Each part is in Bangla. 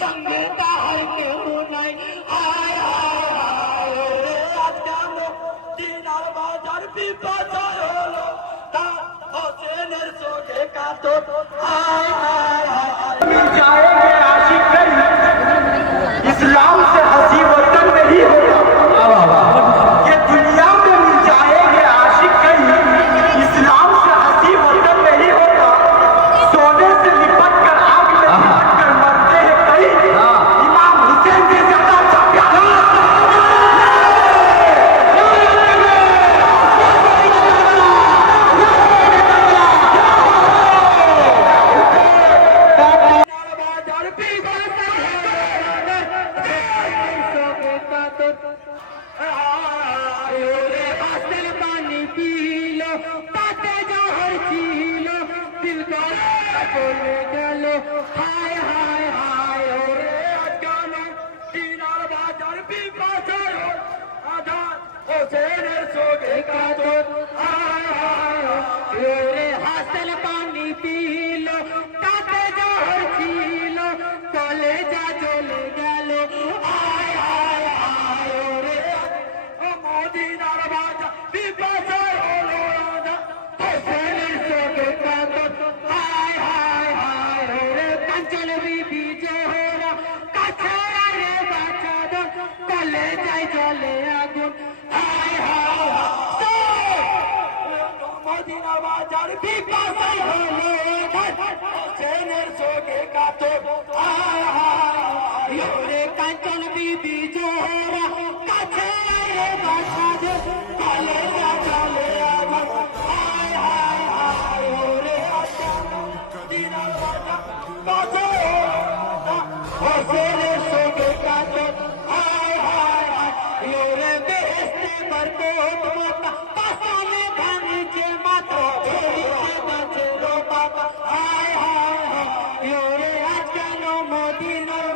সঙ্গে তাহার কেউ নাই। হায় হায় হায় রে আজ কেন দিনার বাজার বিপর্যয় হলো, তার হোসেনের চোখে কাতর। হায় হায় হায় मिल जाएंगे आशिक नहीं, इस्लाम से हंसी वतन नहीं होगा। ये दुनिया में मिल जाएंगे आशिक नहीं, इस्लाम से हंसी वतन नहीं होगा। सोने से लिपट कर आग में लिपट कर मरते हैं कई, इमाम हुसैन से ज्यादा प्यारा। पानी पी लो ताते जहर छीलो, दिल का बोले गलो। हाय हाय हाय रे अजानो दिनार बाजार বিপর্যয় হলো, আধার হোসেনের চোখে কাতর। হায় হায় হায় রে হাসল পানি পিলো তাতে জহর ছিল, কলেজা চলে গেল। হায় হায় হায় রে মদিনার বাজার বিপর্যয় হলো, আধার হোসেনের চোখে কাতর। হায় হায় হায় রে কাঞ্চন বিবি জোহরা কাছে রে বাঁচাদর, কলেজায় চলে আগুন। হায় হায় হায় মদিনা বাজার বিপর্যয় হলো, হোসেনের চোখে কাতর। হায় হায় হায় রে কাঞ্চন বিবি জোহরা কাছে রে বাঁচাদর, কলেজা চলে আগুন। হায় হায় হায় রে মদিনা বাজার বিপর্যয় হলো, হোসেনের চোখে কাতর। হায় হায় হায় রে বেহেশতে বরকত মাতা পাশানে ভাঙছে মাথা, ছেড়ে বাঁচে রো বাবা। হায় হায় হায় রে আজ কেন মদিনার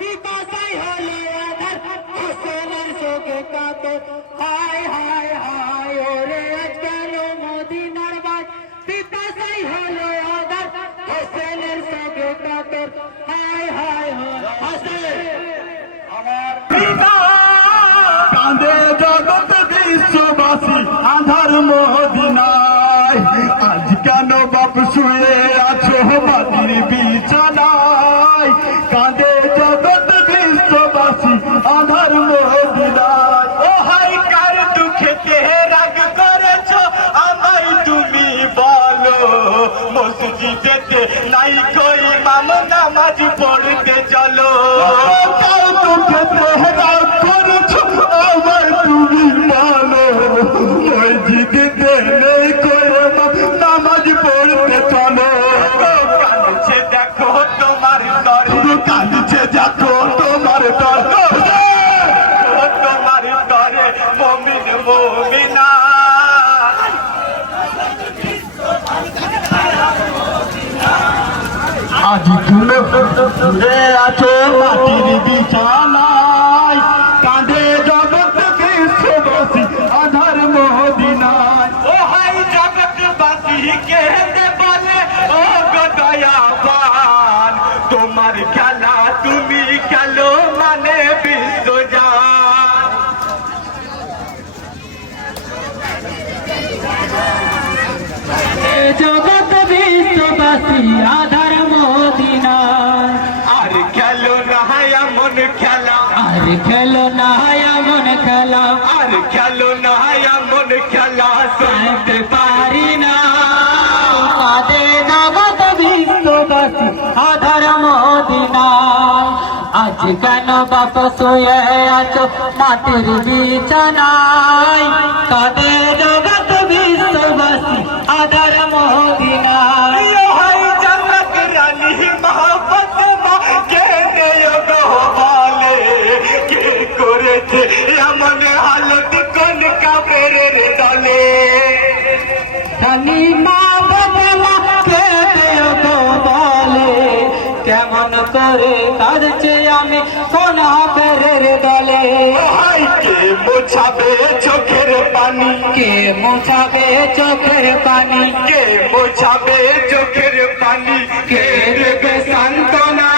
বিপর্যয় হলো, আধার হোসেনের চোখে কাতর। হায় হায় হায় রে আজ কেন মদিনার বিপর্যয় হলো, আধার হোসেনের চোখে কাতর। হায় হায় হায় আমার কাঁদে জগৎ বিশ্ববাসী আধার মদিনায়, আজ কেন বাপ শুয়ে আছো মাটির বিছানায়। কাঁদে জগৎ বিশ্ববাসী আধার মদিনায়, ও হাই কার দুঃখেতে রাগ করেছো আমায় তুমি বলো, মসজিদেতে নাই কই ইমাম নামাজ পড়তে চলো। কার দুঃখেতে রাগ করেছো আমায় তুমি বলো, মসজিদেতে নেই কই ইমাম নামাজ পড়তে চলো। কাঁদছে দেখো তোমার তরে, কাঁদছে দেখো তোমার তরে, তোমার তরে মুমিন মুমিনা। আজ তুমি ঘুরে আছো মাটির বিছানায়, কাঁদে জগৎ বিশ্ববাসী আধার মদিনায়। ও হাই জগৎবাসী কেঁদে বলে ও গো দয়াবান, তোমার খেলা তুমি খেলো মানে বিশ্বজান। জগৎ বিশ্ববাসী আধার মদিনায়, আর খেলো না এমন খেলা, আর খেলো না এমন খেলা, আর খেলো না এমন খেলা সইতে পারি না। কাঁদে জগৎ বিশ্ববাসী আধার মদিনায়, আজ কেন বাপ শুয়ে আছো মাটির বিছানায়। কাঁদে জগৎ বিশ্ববাসী আধার মদিনায়, হাই জগৎ রানী মহব্বত মা কে দেয় গো বলে, কে করেছে এমন হালত কোন কাফেরের দলে। রানী মা বদলা কে দেয় গো বলে, কেমন করে কাঁদছে আমি কোন কাফেরের দলে। কে মোছাবে চোখের পানি, কে মোছাবে চোখের পানি, কে মোছাবে চোখের পানি, কে দেবে সান্ত্বনা।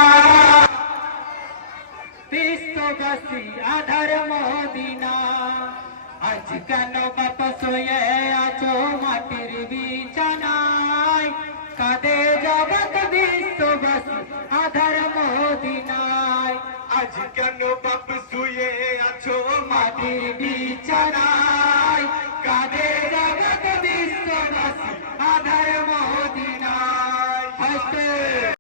বিশ্ববাসী আধার মদিনা আজ কেন বাপ শুয়ে আছো মাটির বিছানায় কাঁদে জগৎ বিশ্ববাসী আধার মদিনায় আজ কেন বাপ শুয়ে আছো মাটির বিছানায়